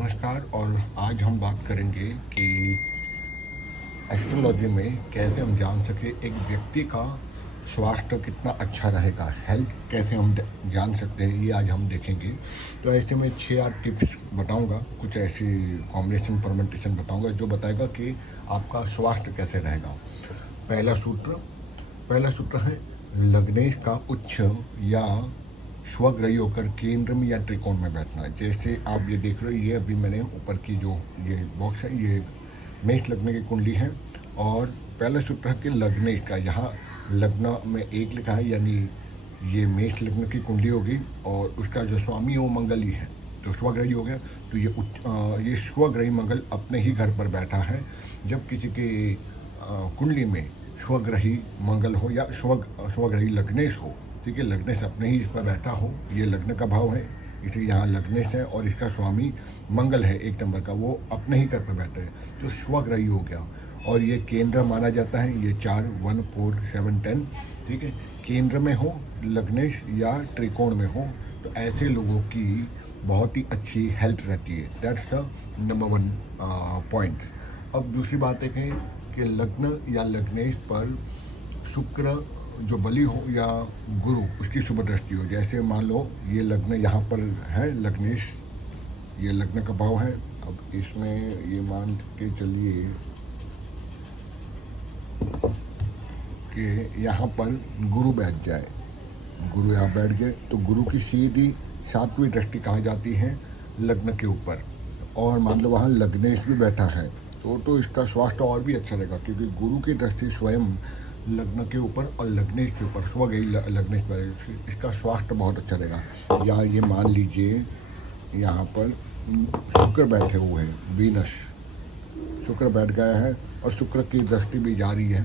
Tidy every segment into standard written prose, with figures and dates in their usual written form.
नमस्कार। और आज हम बात करेंगे कि एस्ट्रोलॉजी में कैसे हम जान सके एक व्यक्ति का स्वास्थ्य कितना अच्छा रहेगा, हेल्थ कैसे हम जान सकते हैं, ये आज हम देखेंगे। तो ऐसे में 6-8 टिप्स बताऊंगा, कुछ ऐसी कॉम्बिनेशन परमेंटेशन बताऊंगा जो बताएगा कि आपका स्वास्थ्य कैसे रहेगा। पहला सूत्र है लग्नेश का उच्च या स्वग्रही होकर केंद्र में या त्रिकोण में बैठना। जैसे आप ये देख रहे हो, ये अभी मैंने ऊपर की जो ये बॉक्स है, ये मेष लग्न की कुंडली है। और पहला सूत्र है कि लग्नेश का, यहाँ लग्न में एक लिखा है, यानी ये मेष लग्न की कुंडली होगी और उसका जो स्वामी वो मंगल ही है, तो स्वग्रही हो गया। तो ये स्वग्रही मंगल अपने ही घर पर बैठा है। जब किसी की कुंडली में स्वग्रही मंगल हो या स्वग्रही लग्नेश हो, ठीक है, लग्नेश अपने ही इस पर बैठा हो, ये लग्न का भाव है, इसलिए यहाँ लग्नेश है और इसका स्वामी मंगल है 1 नंबर का, वो अपने ही घर पर बैठे हैं, तो स्वग्रही हो गया। और ये केंद्र माना जाता है, ये 4, 1, 4, 7, 10, ठीक है, केंद्र में हो लग्नेश या त्रिकोण में हो, तो ऐसे लोगों की बहुत ही अच्छी हेल्थ रहती है। That's the number 1 point. अब दूसरी बात है कि लग्न या लग्नेश पर शुक्र जो बली हो या गुरु उसकी शुभ दृष्टि हो। जैसे मान लो ये लग्न यहाँ पर है, लग्नेश ये लग्न का भाव है। अब इसमें ये मान के चलिए कि यहाँ पर गुरु बैठ जाए, गुरु यहाँ बैठ गए, तो गुरु की सीधी 7वीं दृष्टि कहाँ जाती है लग्न के ऊपर। और मान लो वहाँ लग्नेश भी बैठा है, तो इसका स्वास्थ्य और भी अच्छा रहेगा, क्योंकि गुरु की दृष्टि स्वयं लग्न के ऊपर और लग्नेश के ऊपर, स्वगई लग्नेश पर, इसका स्वास्थ्य बहुत अच्छा रहेगा। या ये मान लीजिए यहाँ पर शुक्र बैठे हुए हैं, वीनस शुक्र बैठ गया है और शुक्र की दृष्टि भी जारी है,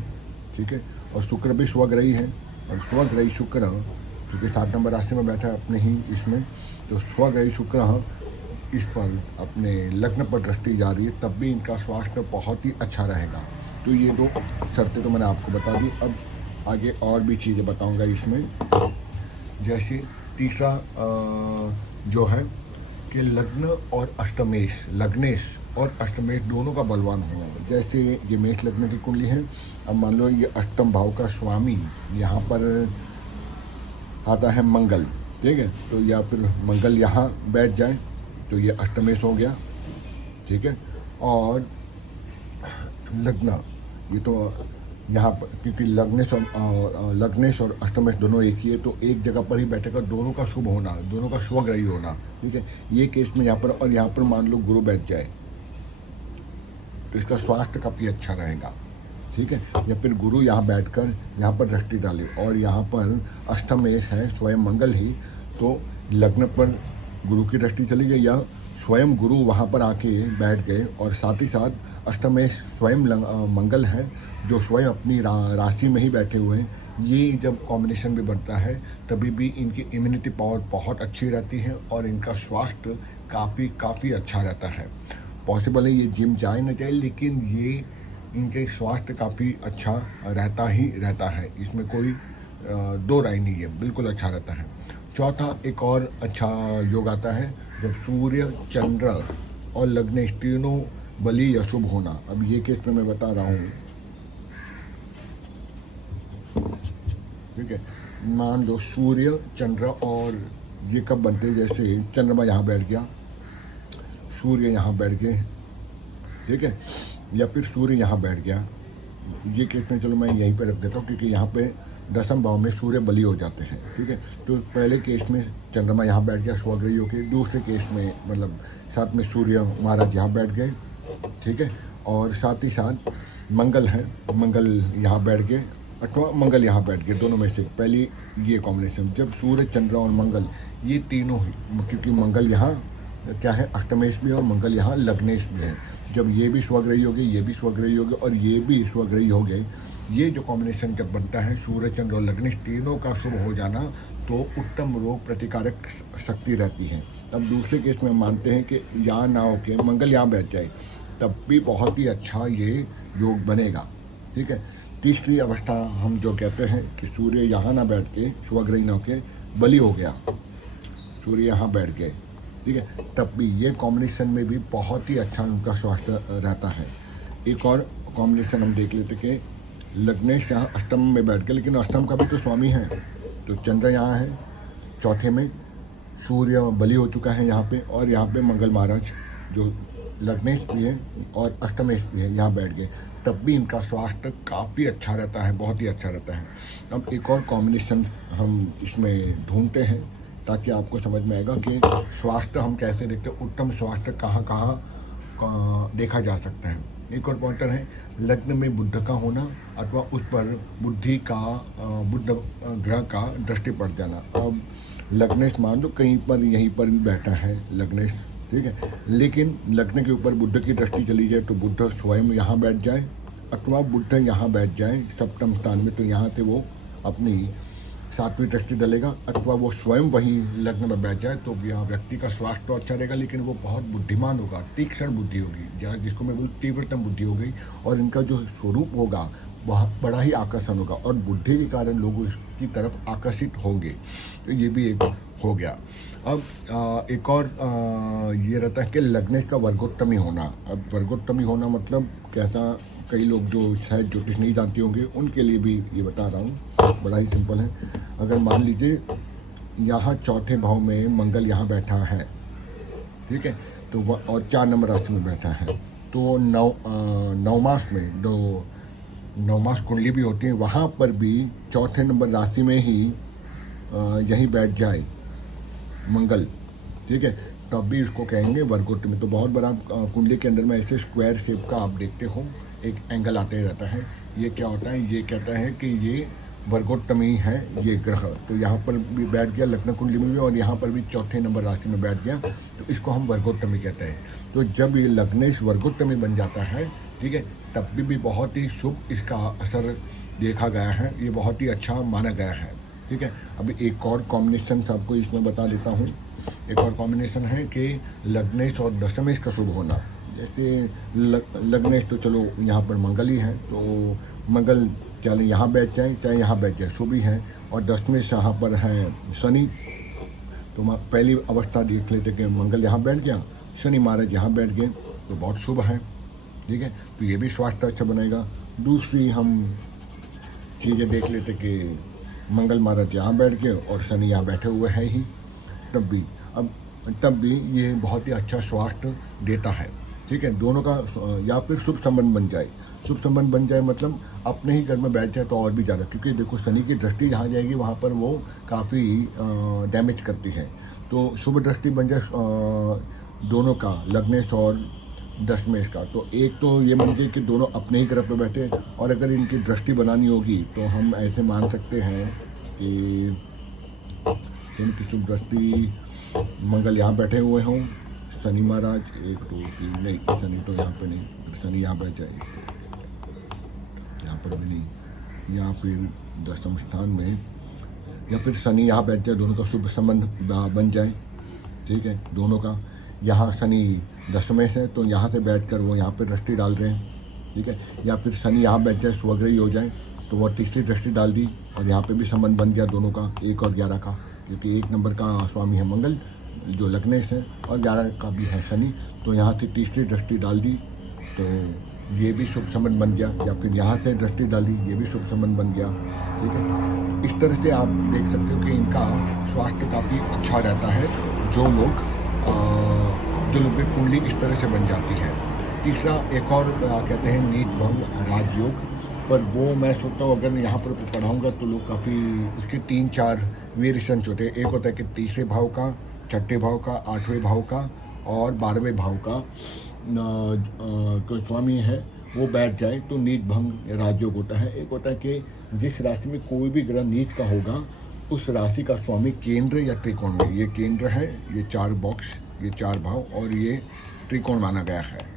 ठीक है, और शुक्र भी स्वग्रही है। और स्वग्रही शुक्र क्योंकि 7 नंबर राशि में बैठा है अपने ही इसमें, तो स्वग्रही शुक्र इस पर अपने लग्न पर दृष्टि जारी है, तब भी इनका स्वास्थ्य बहुत ही अच्छा रहेगा। तो ये 2 शर्तें तो मैंने आपको बता दी। अब आगे और भी चीज़ें बताऊंगा इसमें। जैसे तीसरा जो है कि लग्न और अष्टमेश, लग्नेश और अष्टमेश दोनों का बलवान होना। जैसे ये मेष लग्न की कुंडली है, अब मान लो ये अष्टम भाव का स्वामी यहाँ पर आता है मंगल, ठीक है, तो या फिर मंगल यहाँ बैठ जाए तो ये अष्टमेश हो गया, ठीक है। और लग्न ये तो यहाँ पर क्योंकि लग्नेश और अष्टमेश दोनों एक ही है, तो एक जगह पर ही बैठेगा, दोनों का शुभ होना, दोनों का स्वग्रही होना, ठीक है। ये केस में यहाँ पर, और यहाँ पर मान लो गुरु बैठ जाए तो इसका स्वास्थ्य काफ़ी अच्छा रहेगा, ठीक है। या फिर गुरु यहाँ बैठकर यहाँ पर दृष्टि डाले और यहाँ पर अष्टमेश है स्वयं मंगल ही, तो लग्न पर गुरु की दृष्टि चली गई या स्वयं गुरु वहाँ पर आके बैठ गए, और साथ ही साथ अष्टमेश स्वयं मंगल है जो स्वयं अपनी राशि में ही बैठे हुए हैं। ये जब कॉम्बिनेशन भी बनता है तभी भी इनकी इम्यूनिटी पावर बहुत अच्छी रहती है और इनका स्वास्थ्य काफ़ी अच्छा रहता है। पॉसिबल है ये जिम जाए न जाए, लेकिन ये इनके स्वास्थ्य काफ़ी अच्छा रहता है, इसमें कोई 2 राय नहीं है, बिल्कुल अच्छा रहता है। चौथा एक और अच्छा योग आता है जब सूर्य, चंद्र और लग्नेश तीनों बली या शुभ होना। अब ये केस में मैं बता रहा हूँ, ठीक है। मान लो सूर्य, चंद्र और ये कब बनते हैं, जैसे चंद्रमा यहाँ बैठ गया, सूर्य यहाँ बैठ गए, ठीक है, या फिर सूर्य यहाँ बैठ गया। ये केस में चलो मैं यहीं पे रख देता हूँ, क्योंकि यहाँ पे 10वें भाव में सूर्य बली हो जाते हैं, ठीक है। तो पहले केस में चंद्रमा यहाँ बैठ गया स्वग्रही होकर, दूसरे केस में मतलब साथ में सूर्य महाराज यहाँ बैठ गए, ठीक है, और साथ ही साथ मंगल है, मंगल यहाँ बैठ गए अथवा मंगल यहाँ बैठ गए, दोनों में से पहली ये कॉम्बिनेशन। जब सूर्य, चंद्र और मंगल ये तीनों ही, क्योंकि मंगल यहाँ क्या है अष्टमेश भी और मंगल यहाँ लग्नेश भी है, जब ये भी स्वग्रही हो गए, ये भी स्वग्रही हो गए और ये भी स्वग्रही हो गए, ये जो कॉम्बिनेशन जब बनता है सूर्य, चंद्र और लग्नेश तीनों का शुभ हो जाना, तो उत्तम रोग प्रतिकारक शक्ति रहती है। तब दूसरे केस में मानते हैं कि यहाँ ना हो के मंगल यहाँ बैठ जाए, तब भी बहुत ही अच्छा ये योग बनेगा, ठीक है। तीसरी अवस्था हम जो कहते हैं कि सूर्य यहाँ ना बैठ के स्वग्रही ना होके बली हो गया, सूर्य यहाँ बैठ गए, ठीक है, तब भी ये कॉम्बिनेशन में भी बहुत ही अच्छा उनका स्वास्थ्य रहता है। एक और कॉम्बिनेशन हम देख लेते कि लग्नेश यहाँ अष्टम में बैठ गए, लेकिन अष्टम का भी तो स्वामी है, तो चंद्र यहाँ है चौथे में, सूर्य बलि हो चुका है यहाँ पे, और यहाँ पे मंगल महाराज जो लग्नेश भी है और अष्टमेश भी है यहाँ बैठ गए, तब भी इनका स्वास्थ्य काफ़ी अच्छा रहता है, बहुत ही अच्छा रहता है। अब एक और कॉम्बिनेशन हम इसमें ढूंढते हैं ताकि आपको समझ में आएगा कि स्वास्थ्य हम कैसे देखते हैं, उत्तम स्वास्थ्य कहाँ कहाँ देखा जा सकता है। एक और पॉइंटर है लग्न में बुध का होना अथवा उस पर बुध ग्रह का दृष्टि पड़ जाना। अब लग्नेश मान लो कहीं पर यहीं पर भी बैठा है लग्नेश, ठीक है, लेकिन लग्न के ऊपर बुध की दृष्टि चली जाए तो बुध स्वयं यहाँ बैठ जाए अथवा बुध यहाँ बैठ जाए सप्तम स्थान में, तो यहाँ से वो अपनी सातवीं दृष्टि डालेगा अथवा वो स्वयं वहीं लग्न में बैठ जाए, तो यहाँ व्यक्ति का स्वास्थ्य तो अच्छा रहेगा, लेकिन वो बहुत बुद्धिमान होगा, तीक्ष्ण बुद्धि होगी, जिसको मैं बोलूँ तीव्रतम बुद्धि होगी, और इनका जो स्वरूप होगा वह बड़ा ही आकर्षण होगा और बुद्धि के कारण लोग इसकी तरफ आकर्षित होंगे। तो ये भी एक हो गया। अब एक और ये रहता है कि लग्नेश का वर्गोत्तमी होना। अब वर्गोत्तमी होना मतलब कैसा, कई लोग जो शायद ज्योतिष नहीं जानते होंगे उनके लिए भी ये बता रहा हूँ, बड़ा ही सिंपल है। अगर मान लीजिए यहाँ चौथे भाव में मंगल यहाँ बैठा है, ठीक है, तो वह और 4 नंबर राशि में बैठा है, तो नवमास में जो नवमास कुंडली भी होती है वहाँ पर भी चौथे नंबर राशि में ही यहीं बैठ जाए मंगल, ठीक है, तब भी इसको कहेंगे वर्गोत्तमी। तो बहुत बड़ा कुंडली के अंदर में ऐसे स्क्वायर शेप का आप देखते हो एक एंगल आते रहता है, ये क्या होता है, ये कहता है कि ये वर्गोत्तमी है ये ग्रह, तो यहाँ पर भी बैठ गया लग्न कुंडली में भी और यहाँ पर भी चौथे नंबर राशि में बैठ गया, तो इसको हम वर्गोत्तमी कहते हैं। तो जब ये लग्नेश वर्गोत्तमी बन जाता है, ठीक है, तब भी बहुत ही शुभ इसका असर देखा गया है, ये बहुत ही अच्छा माना गया है, ठीक है। अभी एक और कॉम्बिनेशन आपको इसमें बता देता हूँ। एक और कॉम्बिनेशन है कि लग्नेश और दशमेश का शुभ होना। जैसे लग्नेश तो चलो यहाँ पर मंगल ही है, तो मंगल चाहे यहाँ बैठ जाए चाहे यहाँ बैठ जाए शुभ ही है, और दशमेश यहाँ पर है शनि, तो पहली अवस्था देख लेते कि मंगल यहाँ बैठ गया, शनि महाराज यहाँ बैठ गए, तो बहुत शुभ है, ठीक है, तो ये भी स्वास्थ्य अच्छा बनेगा। दूसरी हम चीज़ें देख लेते कि मंगल महाराज यहाँ बैठ गए और शनि यहाँ बैठे हुए हैं ही, तब भी ये बहुत ही अच्छा स्वास्थ्य देता है, ठीक है। दोनों का या फिर शुभ संबंध बन जाए, शुभ संबंध बन जाए मतलब अपने ही घर में बैठ जाए तो और भी ज़्यादा, क्योंकि देखो शनि की दृष्टि जहाँ जाएगी वहाँ पर वो काफ़ी डैमेज करती है, तो शुभ दृष्टि बन जाए दोनों का, लग्नेश और दशमेश का, तो एक तो ये मान लीजिए कि दोनों अपने ही ग्रह पर बैठे, और अगर इनकी दृष्टि बनानी होगी तो हम ऐसे मान सकते हैं कि इनकी शुभ दृष्टि मंगल यहाँ बैठे हुए हों, शनि महाराज 1 2 3 नहीं, शनि तो यहाँ पे नहीं, शनि यहाँ बैठ जाए, यहाँ पर भी नहीं, या फिर दशम स्थान में, या फिर शनि यहाँ बैठ जाए, दोनों का शुभ संबंध बन जाए, ठीक है, दोनों का। यहाँ शनि दशमेश है तो यहाँ से बैठकर वो यहाँ पे दृष्टि डाल रहे हैं, ठीक है, या फिर शनि यहाँ बैठ जाए स्वग्रही हो जाए तो वो तीसरी दृष्टि डाल दी और यहाँ पे भी संबंध बन गया दोनों का, 1 और 11 का, क्योंकि 1 नंबर का स्वामी है मंगल जो लग्नेश है और 11 का भी है शनि, तो यहाँ से तीसरी दृष्टि डाल दी तो ये भी शुभ संबंध बन गया, या फिर यहाँ से दृष्टि डाली ये भी शुभ संबंध बन गया, ठीक है। इस तरह से आप देख सकते हो कि इनका स्वास्थ्य काफ़ी अच्छा रहता है जो लोग की कुंडली इस तरह से बन जाती है। तीसरा एक और कहते हैं नीच भंग राजयोग, पर वो मैं सोचता हूँ अगर यहाँ पर पढ़ाऊँगा तो लोग काफ़ी उसके 3-4 वेरिएशंस होते हैं। एक होता है कि तीसरे भाव का, छठे भाव का, 8वें भाव का और 12वें भाव का कोई स्वामी है वो बैठ जाए तो नीच भंग राजयोग होता है। एक होता है कि जिस राशि में कोई भी ग्रह नीच का होगा उस राशि का स्वामी केंद्र या त्रिकोण में, ये केंद्र है, ये 4 बॉक्स, ये 4 भाव और ये त्रिकोण माना गया है।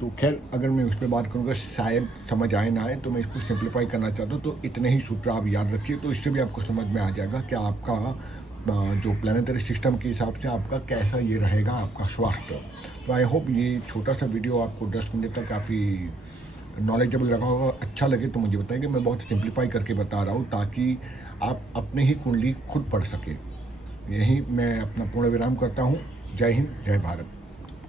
तो खैर अगर मैं उस पर बात करूँगा शायद समझ आए ना आए तो मैं इसको सिंप्लीफाई करना चाहता हूँ, तो इतने ही सूत्र आप याद रखिए, तो इससे भी आपको समझ में आ जाएगा कि आपका जो प्लानिटरी सिस्टम के हिसाब से आपका कैसा ये रहेगा आपका स्वास्थ्य। तो आई होप ये छोटा सा वीडियो आपको 10 मिनट तक काफ़ी नॉलेजेबल लगा होगा, अच्छा लगे तो मुझे बताइए। मैं बहुत सिंप्लीफाई करके बता रहा हूँ ताकि आप अपने ही कुंडली खुद पढ़ सकें। यही मैं अपना पूर्ण विराम करता हूँ। जय हिंद, जय भारत।